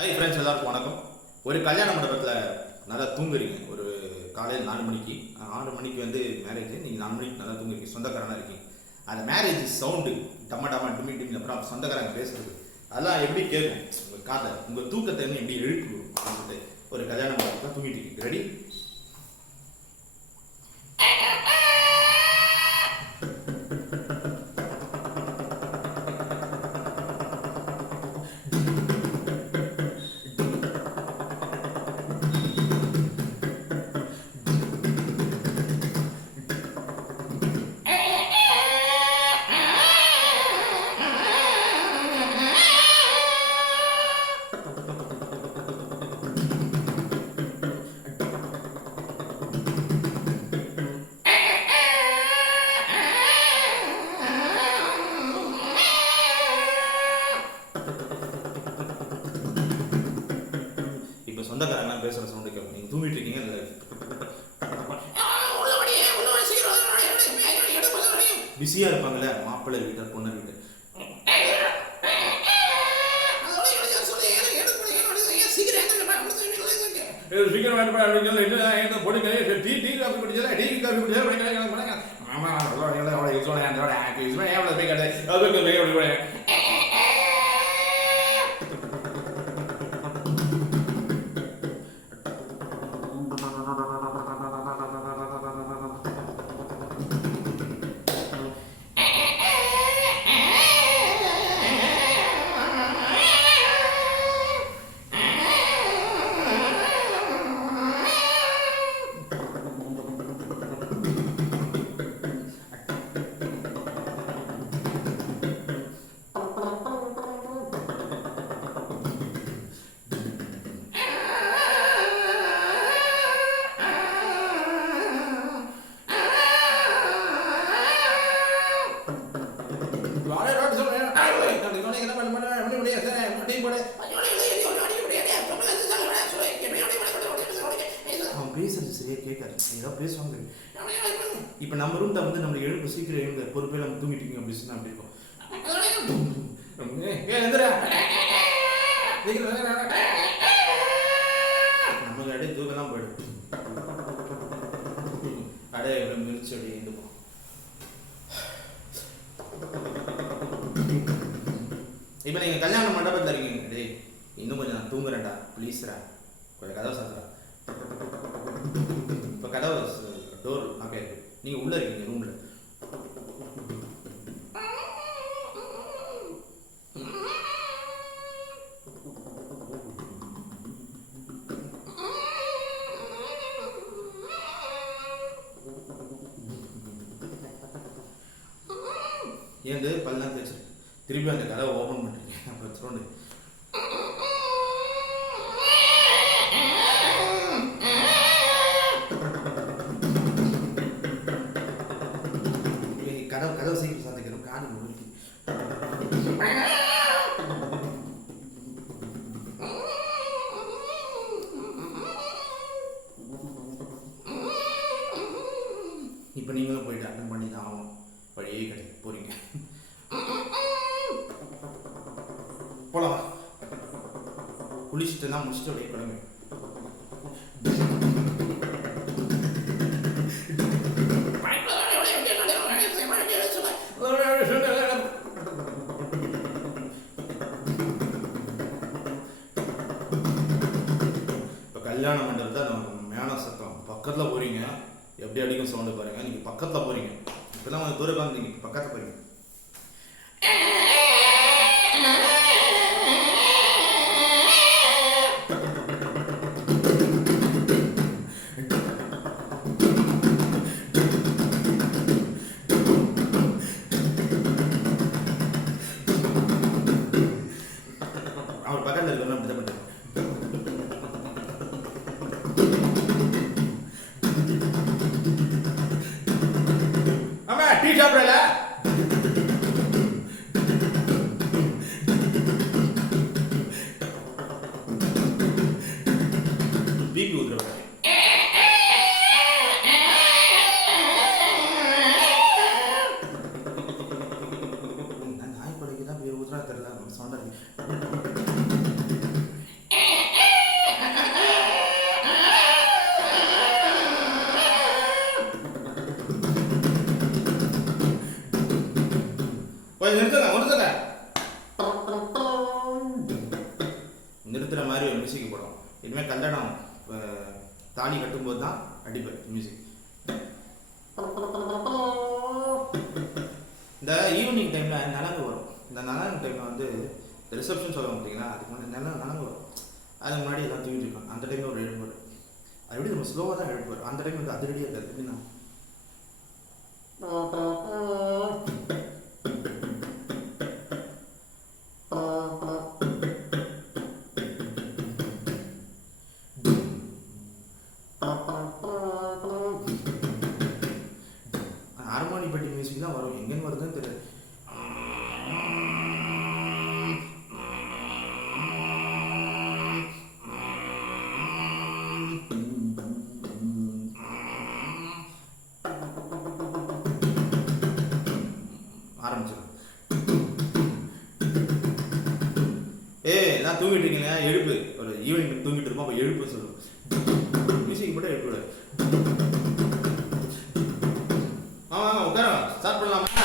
Hi friends, எல்லாருக்கும் வணக்கம். ஒரு கல்யாண மண்டபத்தில் நல்லா தூங்குறீங்க. ஒரு காலையில் 4 மணிக்கு 6 மணிக்கு வந்து மேரேஜ். நீங்கள் 4 மணிக்கு நல்லா தூங்குறீங்க, சொந்தக்காரனாக இருக்கீங்க. அந்த மேரேஜ் சவுண்டு டம்ம டம்ம டுமி டுமி, அப்புறம் சொந்தக்காரங்க பேசுறது அதெல்லாம் எப்படி கேட்கும் உங்கள் காதை, உங்கள் தூக்கத்தை எப்படி எழுப்பு அப்படின்ட்டு ஒரு கல்யாண மண்டபத்தில் தூங்கிட்டு இருக்கீங்க. ரெடி? சொந்தக்காரங்களாம் பேசுகிற சவுண்டு கேட்கும். நீங்கள் தூங்கிட்டு இருக்கீங்க, பிஸியாக இருப்பாங்களே மாப்பிள்ளை வீட்டர் பொண்ணு வீட்டு. பேசுறது சரியா கேட்காது, ஏதோ பேசுவாங்க. இப்போ நம்ம ரூம்ல வந்து நம்ம எழுப்பு சீக்கிரம் எழுந்த பொறுப்பே நம்ம தூங்கிட்டீங்க அப்படி சொன்னா அப்படி இருக்கும். நமக்கு அப்படியே தூக்கம் போயிடும். அப்படியே மிரிச்சு அப்படியே எழுந்துப்போம். இப்போ நீங்கள் கல்யாண மண்டபத்தில் இருக்கீங்க. டே இன்னும் கொஞ்சம் நான் தூங்குறேன்டா, ப்ளீஸ்ரா, கொஞ்சம் கதவை சாத்துறா. இப்போ கதவை டோர் நாக்கே இருக்கு, நீங்கள் உள்ளே இருக்கீங்க ரூமில். ஏந்து பல்லாம் தேய்ச்சி திருப்பி அந்த கதவை ஓப்பன் பண்ணுறீங்க. அப்புறம் சவுண்டு கதவை சீக்கிரம் சாத்திக்கிறோம். காடு முடிச்சு இப்போ நீங்களும் போயிட்டு அட்டன் பண்ணி தான் ஆகணும். வழியே கிடையாது, போறீங்க. போலாம், குளிச்சுட்டுலாம் முடிச்சுட்டு அப்படியே கிளம்பி. இப்போ கல்யாண மண்டபத்தில் நம்ம மேன சத்தம் பக்கத்தில் போறீங்க, எப்படி அடிக்கும் சவுண்டு பாருங்க. நீங்கள் பக்கத்தில் போறீங்க, இப்போதான் கொஞ்சம் தூரம் இருந்தீங்க, பக்கத்தில் போறீங்க. அவர் பக்கத்தில் இருக்கணும் அப்படி தான் பண்ணுறேன். ஆமா, டீ சாப்பிடல. பிபி ஊத்துறவங்க நாய் படைக்கு தான் பேர் ஊத்துறா தெரியல, சவுண்டா இருக்கு. நிறுத்துகிற மாதிரி ஒரு மியூசிக் போடும். இனிமேல் கல்யாணம் தாலி கட்டும்போது தான் அடிப்பேன் மியூசிக். இந்த ஈவினிங் டைமில் நலங்கு வரும். இந்த நலங்கு டைமில் வந்து ரிசப்ஷன் சொல்லுவாங்க பார்த்தீங்களா, அதுக்கு முன்னாடி நலங்கு வரும். அதுக்கு முன்னாடி எல்லாம் தூங்கிட்டு இருக்கோம். அந்த டைமில் ஒரு எழுப்பு வரும். அது எப்படி நம்ம ஸ்லோவாக தான் எழுப்பு வரும். அந்த டைம் வந்து அதிரடியாக இருக்காது. எப்படின்னா ஹார்மோனி பட்டி மியூசிக் தான் வரும். எங்கேன்னு வருதுன்னு தெரியாது. ஆரம்பிச்சிடும். நான் தூங்கிட்டு இருக்கீங்க, எழுப்பு. ஒரு ஈவினிங் தூங்கிட்டு இருப்போம், அப்போ எழுப்பு சொல்லுவோம். மியூசிக் மட்டும் எழுப்பு. உட்கார ஸ்டார்ட் பண்ணலாமா?